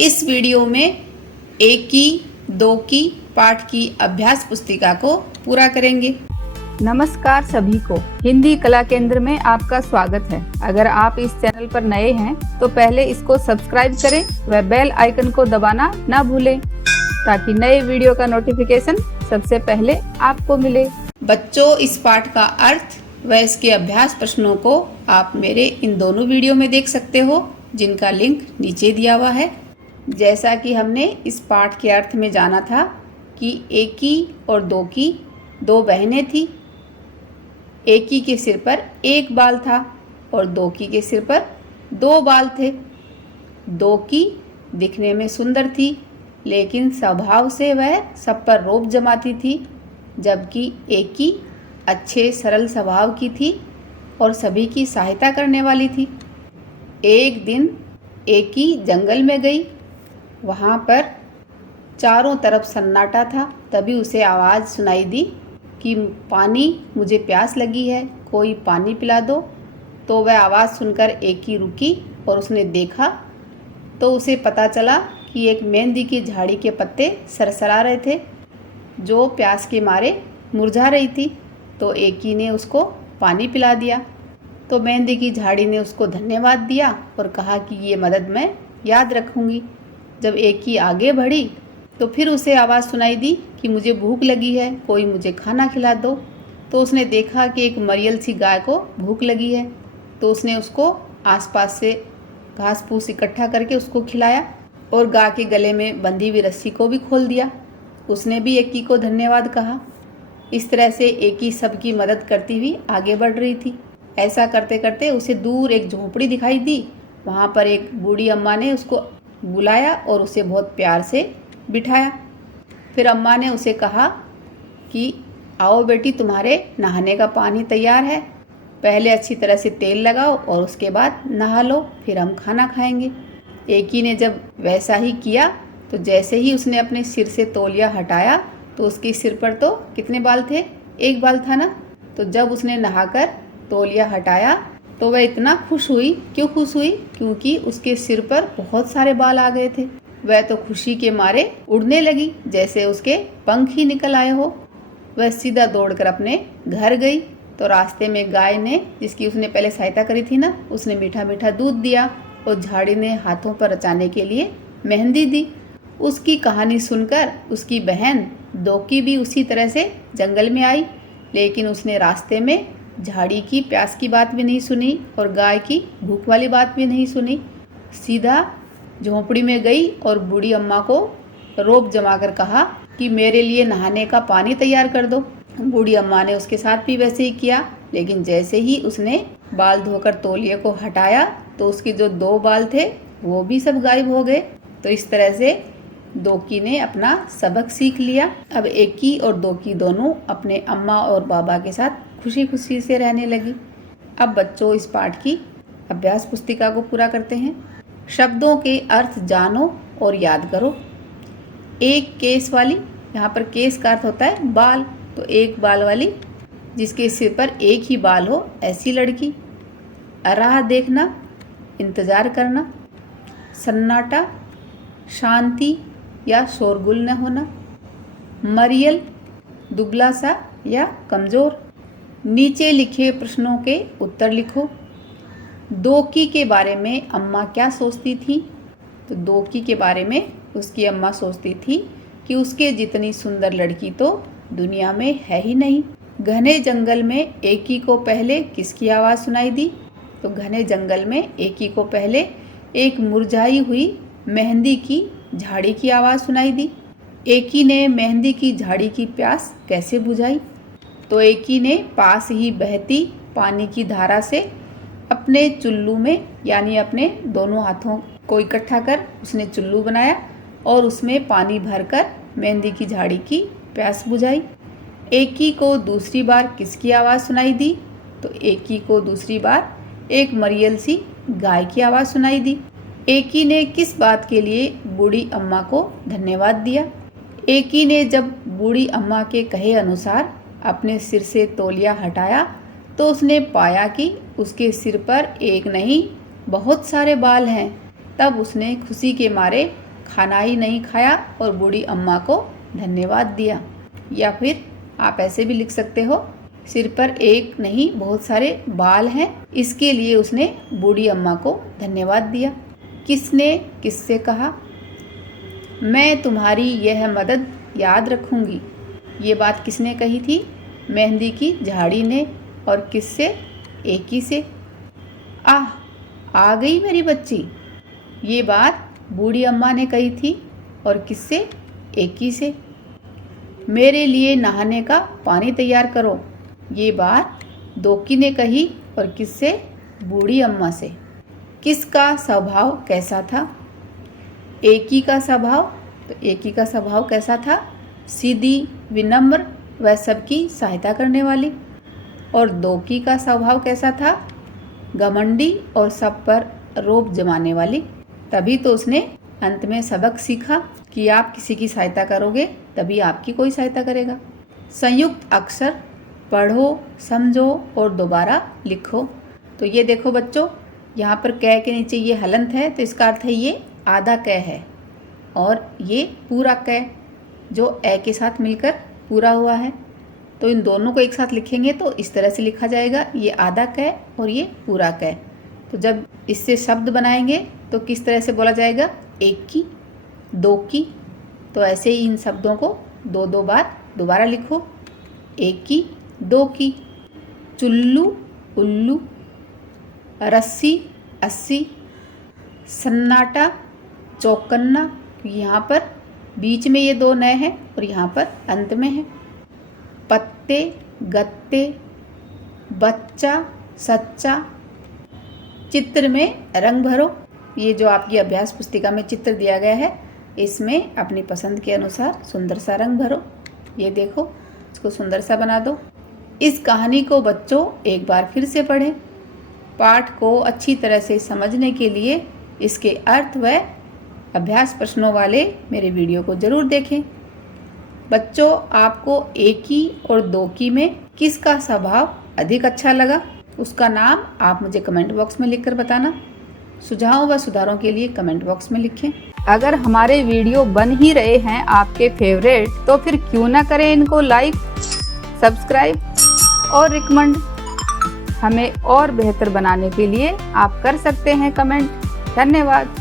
इस वीडियो में एक की दो की पाठ की अभ्यास पुस्तिका को पूरा करेंगे। नमस्कार सभी को, हिंदी कला केंद्र में आपका स्वागत है। अगर आप इस चैनल पर नए हैं तो पहले इसको सब्सक्राइब करें व बेल आइकन को दबाना ना भूलें ताकि नए वीडियो का नोटिफिकेशन सबसे पहले आपको मिले। बच्चों, इस पाठ का अर्थ व इसके अभ्यास प्रश्नों को आप मेरे इन दोनों वीडियो में देख सकते हो, जिनका लिंक नीचे दिया हुआ है। जैसा कि हमने इस पाठ के अर्थ में जाना था कि एक की और दो की दो बहनें थी। एक की के सिर पर एक बाल था और दो की के सिर पर दो बाल थे। दो की दिखने में सुंदर थी, लेकिन स्वभाव से वह सब पर रौब जमाती थी, जबकि एक की अच्छे सरल स्वभाव की थी और सभी की सहायता करने वाली थी। एक दिन एक की जंगल में गई। वहाँ पर चारों तरफ सन्नाटा था। तभी उसे आवाज़ सुनाई दी कि पानी, मुझे प्यास लगी है, कोई पानी पिला दो। तो वह आवाज़ सुनकर एक की रुकी और उसने देखा तो उसे पता चला कि एक मेहंदी की झाड़ी के पत्ते सरसरा रहे थे, जो प्यास के मारे मुरझा रही थी। तो एक की ने उसको पानी पिला दिया। तो मेहंदी की झाड़ी ने उसको धन्यवाद दिया और कहा कि ये मदद मैं याद रखूँगी। जब एक की आगे बढ़ी तो फिर उसे आवाज़ सुनाई दी कि मुझे भूख लगी है, कोई मुझे खाना खिला दो। तो उसने देखा कि एक मरियल सी गाय को भूख लगी है। तो उसने उसको आसपास से घास फूस इकट्ठा करके उसको खिलाया और गाय के गले में बंधी हुई रस्सी को भी खोल दिया। उसने भी एक की को धन्यवाद कहा। इस तरह से एक की सबकी मदद करती हुई आगे बढ़ रही थी। ऐसा करते करते उसे दूर एक झोपड़ी दिखाई दी। वहाँ पर एक बूढ़ी अम्मा ने उसको बुलाया और उसे बहुत प्यार से बिठाया। फिर अम्मा ने उसे कहा कि आओ बेटी, तुम्हारे नहाने का पानी तैयार है। पहले अच्छी तरह से तेल लगाओ और उसके बाद नहा लो, फिर हम खाना खाएंगे। एक ही ने जब वैसा ही किया तो जैसे ही उसने अपने सिर से तौलिया हटाया तो उसके सिर पर तो कितने बाल थे? एक बाल था ना। तो जब उसने नहाकर तौलिया हटाया तो वह इतना खुश हुई। क्यों खुश हुई? क्योंकि उसके सिर पर बहुत सारे बाल आ गए थे। वह तो खुशी के मारे उड़ने लगी, जैसे उसके पंख ही निकल आए हो। वह सीधा दौड़कर अपने घर गई। तो रास्ते में गाय ने, जिसकी उसने पहले सहायता करी थी ना, उसने मीठा मीठा दूध दिया और झाड़ी ने हाथों पर रचाने के लिए मेहंदी दी। उसकी कहानी सुनकर उसकी बहन दोकी भी उसी तरह से जंगल में आई, लेकिन उसने रास्ते में झाड़ी की प्यास की बात भी नहीं सुनी और गाय की भूख वाली बात भी नहीं सुनी। सीधा झोंपड़ी में गई और बूढ़ी अम्मा को रोब जमाकर कहा कि मेरे लिए नहाने का पानी तैयार कर दो। बूढ़ी अम्मा ने उसके साथ भी वैसे ही किया, लेकिन जैसे ही उसने बाल धोकर तौलिए को हटाया तो उसके जो दो बाल थे वो भी सब गायब हो गए। तो इस तरह से दोकी ने अपना सबक सीख लिया। अब एक की और दो की दोनों अपने अम्मा और बाबा के साथ खुशी खुशी से रहने लगी। अब बच्चों, इस पाठ की अभ्यास पुस्तिका को पूरा करते हैं। शब्दों के अर्थ जानो और याद करो। एक केस वाली, यहाँ पर केस का अर्थ होता है बाल, तो एक बाल वाली, जिसके सिर पर एक ही बाल हो, ऐसी लड़की। राह देखना, इंतज़ार करना। सन्नाटा, शांति या शोरगुल न होना। मरियल, दुबला सा या कमज़ोर। नीचे लिखे प्रश्नों के उत्तर लिखो। दोकी के बारे में अम्मा क्या सोचती थी? तो दोकी के बारे में उसकी अम्मा सोचती थी कि उसके जितनी सुंदर लड़की तो दुनिया में है ही नहीं। घने जंगल में एकी को पहले किसकी आवाज़ सुनाई दी? तो घने जंगल में एकी को पहले एक मुरझाई हुई मेहंदी की झाड़ी की आवाज़ सुनाई दी। एकी ने मेहंदी की झाड़ी की प्यास कैसे बुझाई? तो एकी ने पास ही बहती पानी की धारा से अपने चुल्लू में, यानी अपने दोनों हाथों को इकट्ठा कर उसने चुल्लू बनाया और उसमें पानी भरकर मेहंदी की झाड़ी की प्यास बुझाई। एकी को दूसरी बार किसकी आवाज़ सुनाई दी? तो एकी को दूसरी बार एक मरियल सी गाय की आवाज़ सुनाई दी। एकी ने किस बात के लिए बूढ़ी अम्मा को धन्यवाद दिया? एकी ने जब बूढ़ी अम्मा के कहे अनुसार अपने सिर से तौलिया हटाया तो उसने पाया कि उसके सिर पर एक नहीं बहुत सारे बाल हैं। तब उसने खुशी के मारे खाना ही नहीं खाया और बूढ़ी अम्मा को धन्यवाद दिया। या फिर आप ऐसे भी लिख सकते हो, सिर पर एक नहीं बहुत सारे बाल हैं, इसके लिए उसने बूढ़ी अम्मा को धन्यवाद दिया। किसने किससे कहा? मैं तुम्हारी यह मदद याद रखूंगी। ये बात किसने कही थी? मेहंदी की झाड़ी ने। और किससे? एकी से। आह, आ गई मेरी बच्ची। ये बात बूढ़ी अम्मा ने कही थी। और किससे? एकी से। मेरे लिए नहाने का पानी तैयार करो। ये बात दोकी ने कही। और किससे? बूढ़ी अम्मा से। किसका स्वभाव कैसा था? एकी का स्वभाव। तो एकी का स्वभाव कैसा था? सीधी, विनम्र व सबकी सहायता करने वाली। और दोकी का स्वभाव कैसा था? घमंडी और सब पर रोब जमाने वाली। तभी तो उसने अंत में सबक सीखा कि आप किसी की सहायता करोगे तभी आपकी कोई सहायता करेगा। संयुक्त अक्षर पढ़ो, समझो और दोबारा लिखो। तो ये देखो बच्चों, यहाँ पर कै के नीचे ये हलंत है, तो इसका अर्थ है ये आधा कै है। और ये पूरा कै जो ए के साथ मिलकर पूरा हुआ है। तो इन दोनों को एक साथ लिखेंगे तो इस तरह से लिखा जाएगा, ये आधा कै और ये पूरा कै। तो जब इससे शब्द बनाएंगे तो किस तरह से बोला जाएगा? एक की, दो की। तो ऐसे ही इन शब्दों को दो दो बार दोबारा लिखो। एक की, दो की। चुल्लू, उल्लू। रस्सी, अस्सी। सन्नाटा, चौकन्ना। यहाँ पर बीच में ये दो नए हैं और यहाँ पर अंत में है। पत्ते, गत्ते। बच्चा, सच्चा। चित्र में रंग भरो। ये जो आपकी अभ्यास पुस्तिका में चित्र दिया गया है, इसमें अपनी पसंद के अनुसार सुंदर सा रंग भरो। ये देखो, इसको सुंदर सा बना दो। इस कहानी को बच्चों एक बार फिर से पढ़ें। पाठ को अच्छी तरह से समझने के लिए इसके अर्थ व अभ्यास प्रश्नों वाले मेरे वीडियो को जरूर देखें। बच्चों, आपको एकी और दोकी में किसका स्वभाव अधिक अच्छा लगा, उसका नाम आप मुझे कमेंट बॉक्स में लिखकर बताना। सुझावों व सुधारों के लिए कमेंट बॉक्स में लिखें। अगर हमारे वीडियो बन ही रहे हैं आपके फेवरेट, तो फिर क्यों ना करें इनको लाइक, सब्सक्राइब और रिकमेंड। हमें और बेहतर बनाने के लिए आप कर सकते हैं कमेंट। धन्यवाद।